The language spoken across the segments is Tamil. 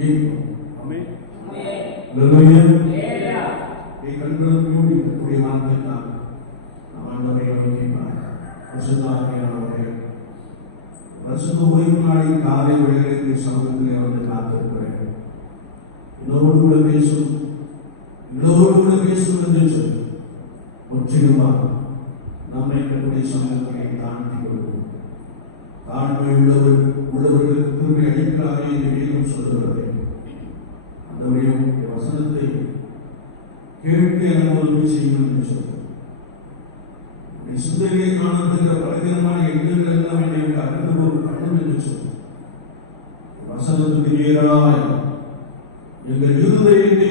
ஏற்படும் ஆமென். அல்லேலூயா. நீ கண்களும் மூடி இருக்கக்கூடிய வார்த்தைதான் நாம் ஆண்டவரை நோக்கி பரிசுத்தாவியானவரே பரிசுத்த ஓய்வு நாளில் காலை வேளையில் சமூகத்திலே வந்து காத்திருக்கிறேன் என்னோடு கூட பேசும் என்னோடு கூட பேசும் என்று சொல்லி முற்றிலுமாக நம்மை கட்டுடைய சமூகத்திலே தாண்டி கொள்வோம் தாழ்மை உள்ளவர் உள்ளவர்களுக்கு திரும்பி அளிக்கிறாரே என்று வேதம் சொல்லுகிறது அந்த வழியும் வசனத்தை கேட்டு அனுபவம் செய்யும் என்று சொல்றார் என் காணப்படுகிற பலவிதமான எண்ணங்கள் எல்லாம் என்னை அகன்று என்று வசனத்துக்கு நேராய் எங்கள் இருதயத்தை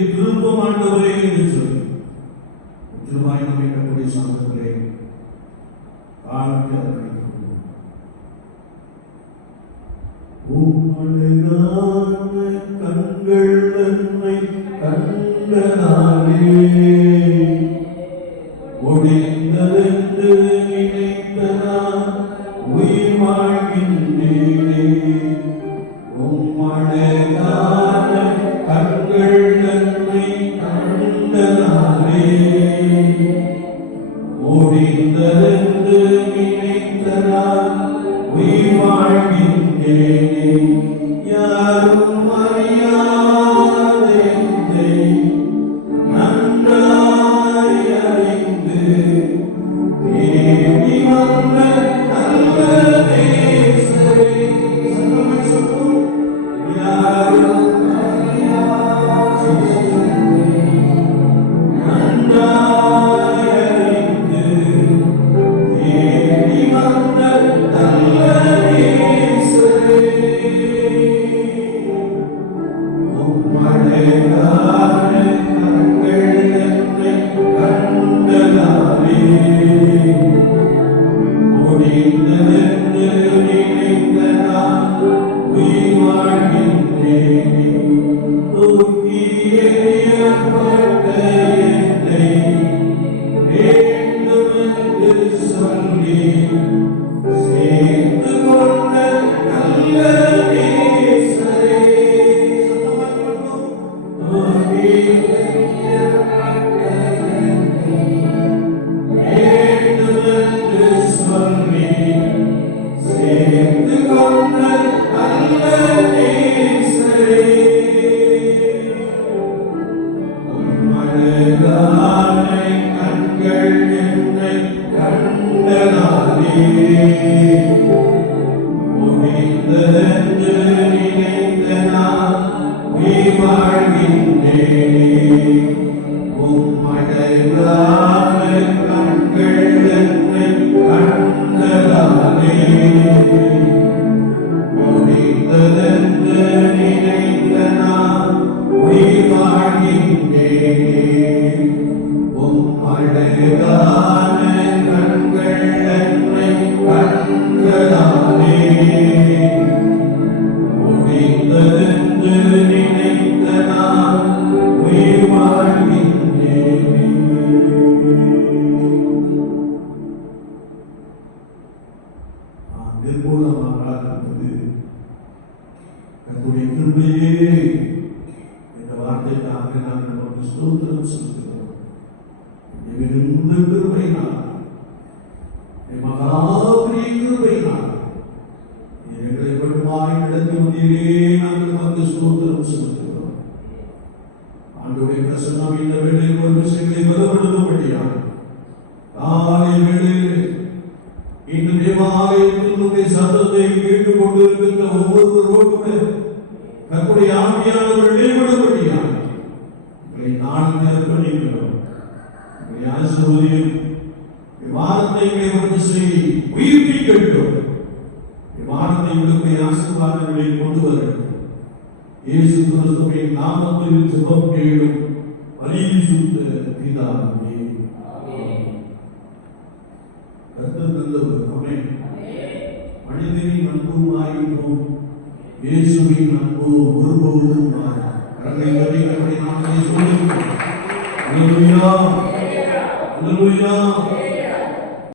என்று சொல்லி சமூகத்திலே காலத்தை அர்ப்பணிக்கிறோம் முடிந்ததென்று நினைத்தான் உயிர் வாழ்கின்றேன். word. உம்மழகான கண்கள் நிர்மூலமாக இருப்பது கர்த்தருடைய கிருபையே என்ற வார்த்தைக்காக நாங்கள் நமக்கு சுதந்திரம் செலுத்துகிறோம். இது மிகுந்த கிருபையினால் இது மகா எங்களை மட்டுமாய் நடந்து வந்தீரே. சத்தத்தை கேட்டுக் கொண்டிருக்கின்ற ஒவ்வொருவரோடு கூட தன்னுடைய ஆவியானவர் நினைவிடும்படியாக உங்களை நான்கு அர்ப்பணிக்கிறோம் ஆசிர்வதியும். வார்த்தைகளை ஒன்று செய்தி உயிர்ப்பிக்கட்டும் வார்த்தை உங்களுடைய ஆசீர்வாதங்களை கொண்டு வரட்டும். இயேசு கிறிஸ்துவின் நாமத்தில் சுபம் கேளும் பரிசுத்த பிதாவே. மனிதனின் அன்பும் ஆயினும் இயேசுவின் அன்பு ஒருபோதும் மாறாது. கரங்களை தட்டி கரங்களை நாமத்தை சொல்லுங்கள். அல்லேலூயா அல்லேலூயா